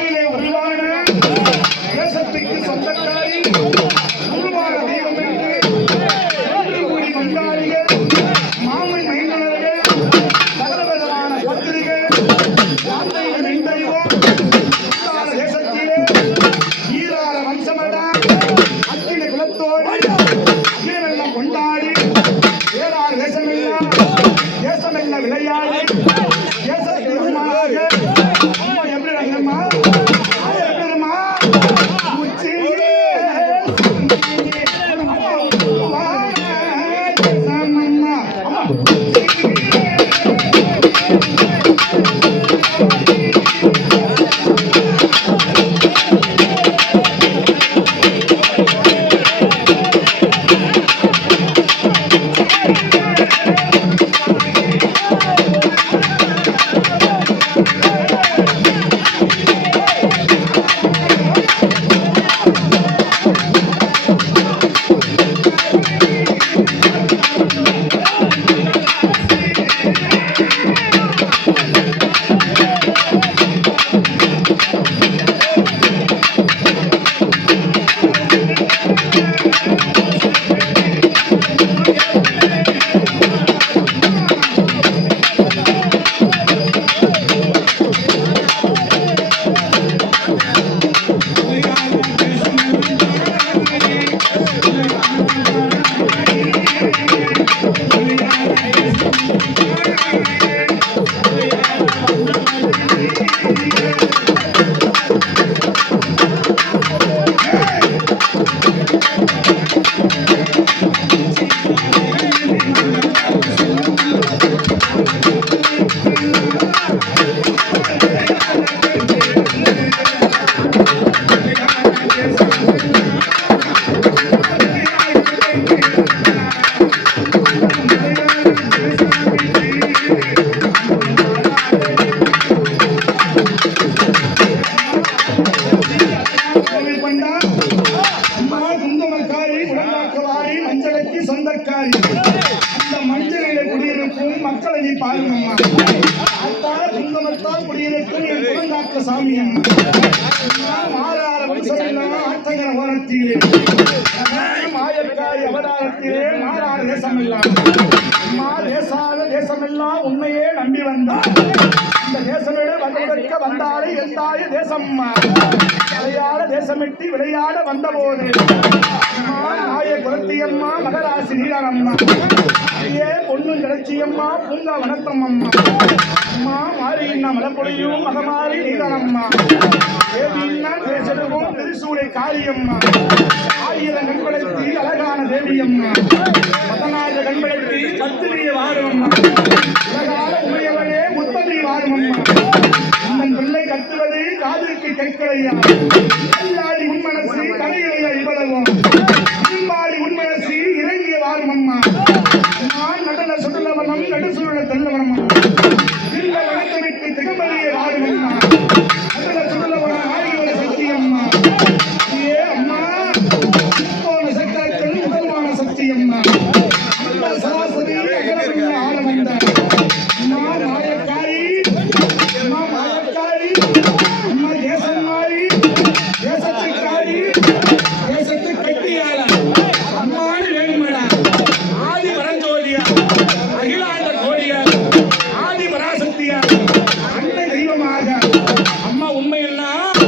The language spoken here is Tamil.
மண்ணிலே உருவான தேசத்துக்கு சொந்தக்காரி உருவான தெய்வம் என்று ஒன்று கூடி பங்காளிகள் மாமன் மைந்தனர்கள் சகலவிதமான பத்திரிகள் வார்த்தைகள் நின்றறிவோம் தேசத்திலே ஈரார வம்சமடா அக்கின குலத்தோடு அகிலமெல்லாம் கொண்டாடி ஏறார் தேசமெல்லாம் தேசமெல்லாம் விளையாடி தேசத்திற்கு அம்மா எப்படி ரங்கம்மா எப்படிமா உச்சியே சொந்தக்காரி அந்த மஞ்சளிலே குடியிருக்கும் மக்களை நீ பாருங்கம்மா அத்தால குங்குமத்தால் குடியிருக்கும் என் குலங்காக்க சாமி அம்மா மாறாத வம்சமெல்லாம் ஆற்றங்கர ஓரத்திலே மாயக்காரி அவதாரத்திலே மாறாத தேசமெல்லாம் அம்மா தேசாத தேசமெல்லாம் உண்மையே நம்பி வந்தார் இந்த தேசமிட வந்ததற்க வந்தாலே எந்தாய தேசம்மா விளையாட தேசமிட்டு விளையாட வந்த போது நாய குலத்தியம்மா மகராசி நீரானம்மா ஐயே பொண்ணு கிடச்சியம்மா பூங்கா வனத்தம் அம்மா அம்மா மாறியின்னா மலப்பொழியும் மகமாறி நீரானம்மா தேவியின்னா தேசெடுவும் திருசூடை காரியம்மா ஆயிரம் கண்படுத்தி அழகான தேவியம்மா 16 கண்படுத்தி கத்திரிய வாருமம்மா அழகான உமையவனே முத்தமி வாருமம்மா உன் பிள்ளை கத்துவது காதிற்கு கேட்கலையா கல்லாடி உன் மனசு தலையிலையா இவ்வளவும் பாடி உன் மனசு இறங்கிய வாருமம்மா நான் நடன சுடலவனம் நடுசுழல தெல்லவனம்மா தில்ல வணக்கமிட்டு திகம்பலிய வாருமம்மா நடன சுடலவனம் ஆகியோட சக்தியம்மா ஏ அம்மா போன சக்கரத்தில் முதல்வான சக்தியம்மா அந்த சராசரி அகலமில்ல ஆள வந்த அம்மா மாயக்காரி அம்மா மாயக்காரி அம்மா தேசம் மாறி தேசத்துக்காரி தேசத்து கட்டியாள அம்மானு வேணுமடா ஆதி பரஞ்சோதியா அகிலாண்ட கோடியா ஆதி பராசக்தியா அன்னை தெய்வமாக அம்மா உண்மையெல்லாம்